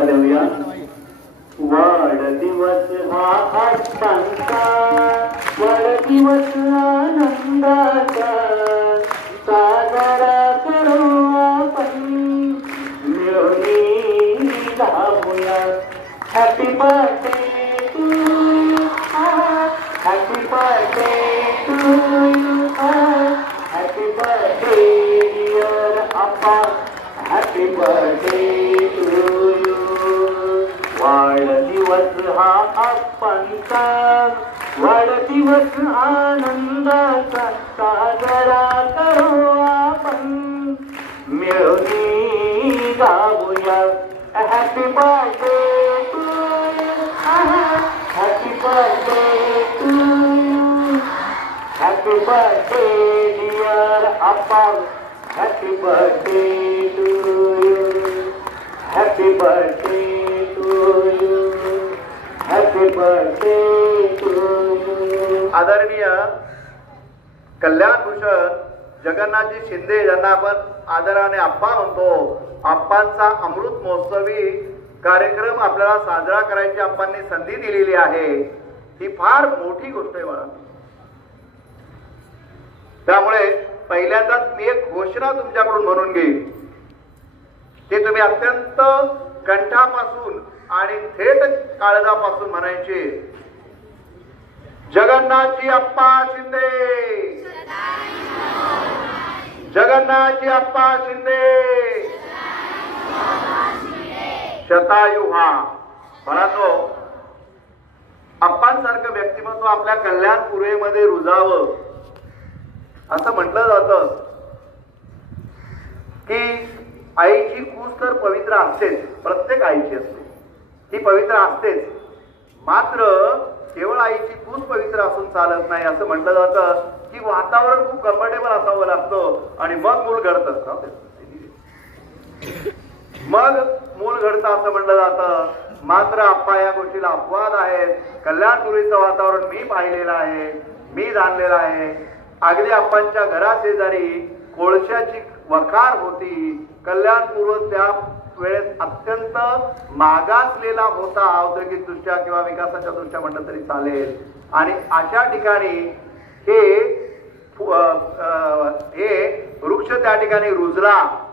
करूया. वाढदिवस हा आजचा वाढदिवस आनंदाचा. साजरा करू आपण. मिळून धावूया. Happy birthday to happy birthday to happy birthday dear Appa happy birthday to you वाढदिवस हा आप्पांचा वाढदिवस आनंदाचा साजरा करू आपण मिळून गाऊया happy birthday to you. Happy birthday to you. Happy birthday dear Appa happy birthday to you. Happy birthday आदरणीय कल्याण भूषण जगन्नाथजी शिंदे यांना आपण आदराने आप्पा म्हणतो. आप्पांचा अमृत महोत्सवी कार्यक्रम आपल्याला साजरा करायची आप्पांनी संधी दिलेली आहे. ही फार मोठी गोष्ट आहे मला त्यामुळे पहिल्यांदाच मी एक घोषणा तुमच्याकडून म्हणून घेईन. ती तुम्ही अत्यंत कंठापासून आणि थेट काळजापासून म्हणायचे. जगन्नाथजी अप्पा शिंदे. जगन्नाथजी अप्पा शिंदे. शतायुहा हा. म्हणातो अप्पांसारखं व्यक्तिमत्व आपल्या कल्याण पूर्वेमध्ये रुजावं. असं म्हटलं जातं. आईची कूस तर पवित्र असतेच प्रत्येक आईची असते. ती पवित्र असतेच. मात्र केवळ आईची कूस पवित्र असून चालत नाही असं म्हटलं जातं की वातावरण खूप कम्फर्टेबल असावं लागतं आणि मग मूल घडतं. मग मूल घडतं असं म्हटलं जातं. मात्र आप्पा या गोष्टीला अपवाद आहेत. कल्याणपुरीचं वातावरण मी पाहिलेलं आहे मी जाणलेलं आहे. अगदी आप्पांच्या घराशेजारी कोळशाची वखार होती. कल्याणपूर्व त्या वेळेस अत्यंत मागासलेला होता औद्योगिक दृष्ट्या किंवा विकासाच्या दृष्ट्या म्हटलं तरी चालेल. आणि अशा ठिकाणी हे फु- हे वृक्ष त्या ठिकाणी रुजला.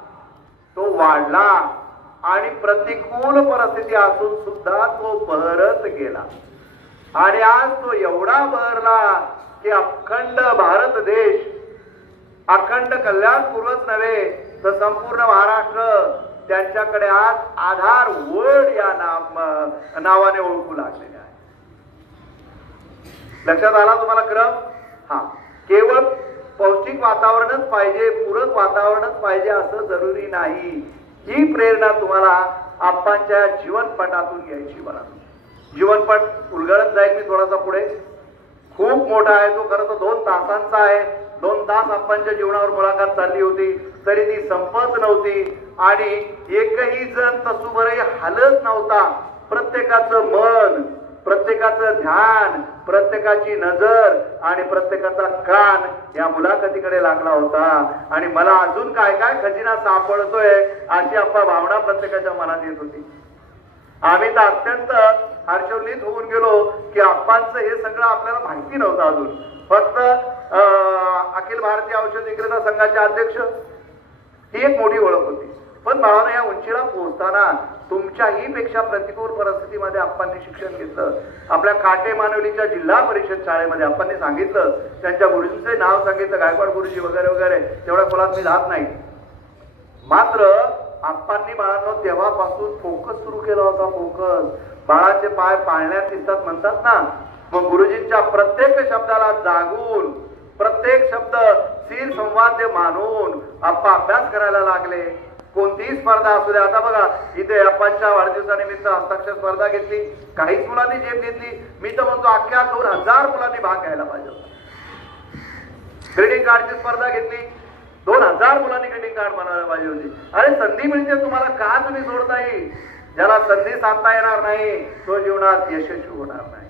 तो वाढला आणि प्रतिकूल परिस्थिती असून सुद्धा तो बहरत गेला. आणि आज तो एवढा बहरला की अखंड भारत देश अखंड कल्याणपूर्वच नव्हे तर संपूर्ण महाराष्ट्र त्यांच्याकडे आज आधार वड या नाम नावाने ओळखू लागलेले आहे. लक्षात आला तुम्हाला क्रम? हा. केवळ पौष्टिक वातावरणच पाहिजे पूरक वातावरणच पाहिजे असं जरुरी नाही. ही प्रेरणा तुम्हाला आप्पांच्या जीवनपटातून घ्यायची मला. जीवनपट उलगडत जाईल मी थोडासा पुढे. खूप मोठा आहे तो खरं तर दोन तासांचा आहे. दोन तास आप्पांच्या जीवनावर मुलाखत चालली होती तरी ती संपत नव्हती. आणि एकही जण तसुभरही हलत नव्हता. प्रत्येकाचं मन प्रत्येकाचं ध्यान प्रत्येकाची नजर आणि प्रत्येकाचा कान या मुलाखतीकडे लागला होता. आणि मला अजून काय काय खजिना सापडतोय अशी अप्पा भावना प्रत्येकाच्या मनात येत होती. आम्ही तर अत्यंत हर्षोल्लित होऊन गेलो की आप्पांचं हे सगळं आपल्याला माहिती नव्हतं अजून. फक्त अखिल भारतीय औषध विक्रेता संघाचे अध्यक्ष. ही एक मोठी ओळख होती. पण बाळानं या उंचीला पोहोचताना तुमच्याही पेक्षा प्रतिकूल परिस्थितीमध्ये आप्पांनी शिक्षण घेतलं. आपल्या काटे मानवलीच्या जिल्हा परिषद शाळेमध्ये आप्पांनी सांगितलं. त्यांच्या गुरुजींचे नाव सांगितलं गायकवाड गुरुजी वगैरे वगैरे. तेवढ्या खोलात मी जात नाही. मात्र आप्पांनी बाळांनो तेव्हापासून फोकस सुरू केला होता फोकस. बाळाचे पाय पाळण्यात दिसतात म्हणतात ना मग गुरुजींच्या प्रत्येक शब्दाला जागून प्रत्येक शब्द स्थिर संवाद्य मानून आप्पा अभ्यास करायला लागले. कोणतीही स्पर्धा असू द्या. आता बघा इथे अप्पांच्या वाढदिवसानिमित्त हस्ताक्षर स्पर्धा घेतली. काहीच मुलांनी झेप घेतली. मी तर म्हणतो अख्ख्या दोन हजार मुलांनी भाग घ्यायला पाहिजे होता. ग्रीटिंग कार्डची स्पर्धा घेतली. दोन हजार मुलांनी ग्रीटिंग कार्ड बनवायला पाहिजे होती. अरे संधी मिळते तुम्हाला. का तुम्ही सोडता येईल ज्याला संधी साधता येणार नाही तो जीवनात यशस्वी होणार नाही.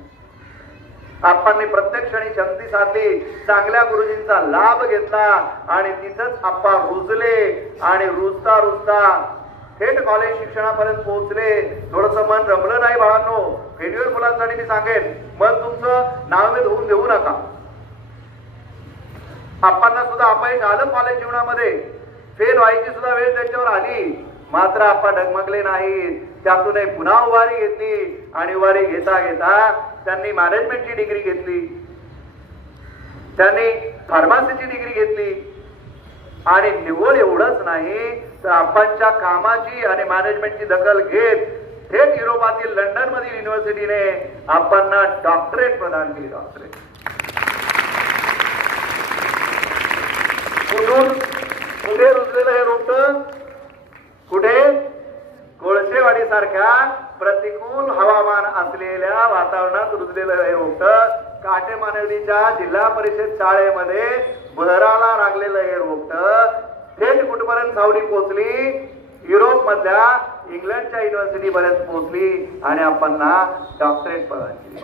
आप्पांनी प्रत्येक क्षणी संधी साधली चांगल्या गुरुजींचा लाभ घेतला आणि तिथंच आप्पा रुजले आणि रुजता रुजता थेट कॉलेज शिक्षणापर्यंत पोहोचले. थोडस मन रमलं नाही बाळांनो. फेल्युअर मुलांसाठी मी सांगेन मन तुमचं नावे होऊन देऊ नका. आप्पांना सुद्धा अपयश आलं कॉलेज जीवनामध्ये. फेल व्हायची सुद्धा वेळ त्यांच्यावर आली. मात्र आपण डगमगले नाहीत. त्यातून पुन्हा उभारी घेतली आणि उभारी घेता घेता त्यांनी मॅनेजमेंटची डिग्री घेतली. त्यांनी फार्मसीची डिग्री घेतली. आणि निव्वळ एवढंच नाही तर आपणच्या कामाची आणि मॅनेजमेंटची दखल घेत थेट युरोपातील लंडन मधील युनिव्हर्सिटीने आपण डॉक्टरेट प्रदान केली डॉक्टरेट कुठून? कुठे रुजलेलं हे रोपट कुठे? कोळशेवाडीसारख्या प्रतिकूल हवामान असलेल्या वातावरणात रुजलेलं हे रोपट काटेमानवडीच्या जिल्हा परिषद शाळेमध्ये बहराला लागलेलं हे रोपट थेट कुठपर्यंत सावली पोहोचली? युरोप मधल्या इंग्लंडच्या युनिव्हर्सिटी पर्यंत पोहोचली आणि आपण डॉक्टरेट पदाची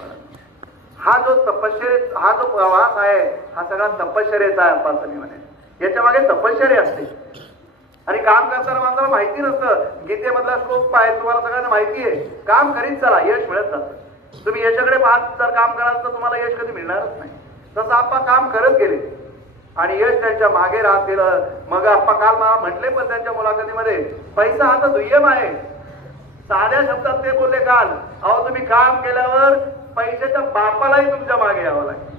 हा जो तपश्चर्य हा जो प्रवास आहे हा सगळा तपश्चर्याचा आहे याच्या मागे तपश्चर्या असते. आणि काम करताना मात्र माहिती नसतं. गीतेमधला श्लोक आहे तुम्हाला सगळ्यांना माहिती आहे. काम करीत चला यश मिळत जातं. तुम्ही यशाकडे पाहत जर काम कराल तर तुम्हाला यश कधी मिळणारच नाही. तसं आप्पा काम करत गेले. आणि यश त्यांच्या मागे राहत गेलं. मग आप्पा काल मला म्हटले पण त्यांच्या मुलाखतीमध्ये पैसा हा तर दुय्यम आहे. साध्या शब्दात ते बोलले काल अहो तुम्ही काम केल्यावर पैशाच्या बापालाही तुमच्या मागे यावं लागेल.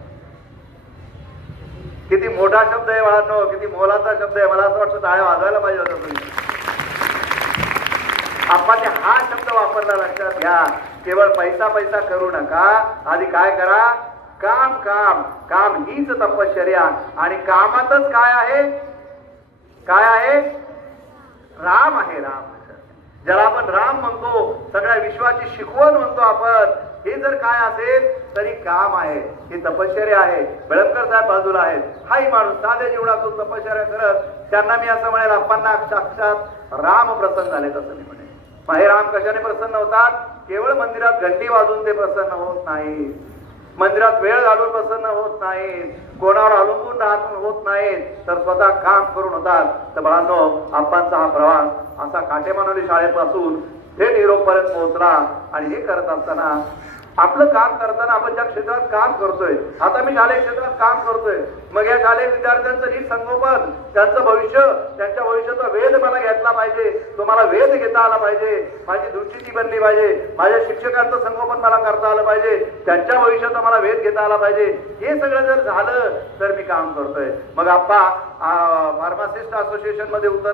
किती मोठा शब्द आहे बाळांनो किती मोलाचा शब्द आहे. मला असं वाटतं टाळ्या वाजवायला पाहिजे होतं तुम्ही. आपण हा शब्द वापरला लक्षात घ्या. केवळ पैसा पैसा करू नका. आधी काय करा? काम काम. काम हीच तपश्चर्या. आणि कामातच काय आहे? काय आहे? राम आहे राम. ज्याला आपण राम म्हणतो सगळ्या विश्वाची शिकवण म्हणतो आपण हे जर काय असेल तरी काम आहे. ही तपश्चर्या आहे. बेळमकर साहेब बाजूला आहेत. हाही माणूस साध्या जीवनातून तपश्चर्या करत त्यांना मी असं म्हणेल अप्पांना साक्षात राम प्रसन्न झालेत असं मी म्हणे मग हे राम कशाने प्रसन्न होतात? केवळ मंदिरात घंटी वाजून ते प्रसन्न होत नाही मंदिरात वेळ घालून प्रसन्न होत नाहीत. कोणावर अवलंबून राहत होत नाहीत. तर स्वतः काम करून होतात. तर बाळांनो आपांचा हा प्रवास असा काटेमानोली शाळेपासून थेट युरोपपर्यंत पोहोचला. आणि हे करत असताना आपलं काम करताना आपण ज्या क्षेत्रात काम करतोय आता मी शालेय क्षेत्रात काम करतोय मग या शालेय विद्यार्थ्यांचं नीट संगोपन त्यांचं भविष्य त्यांच्या भविष्याचा वेध मला घेतला पाहिजे तो मला वेध घेता आला पाहिजे माझी दृष्टी ती बनली पाहिजे माझ्या शिक्षकांचं संगोपन मला करता आलं पाहिजे त्यांच्या भविष्याचा मला वेध घेता आला पाहिजे हे सगळं जर झालं तर मी काम करतोय. मग आप्पा फार्मासिस्ट असोसिएशनमध्ये उतर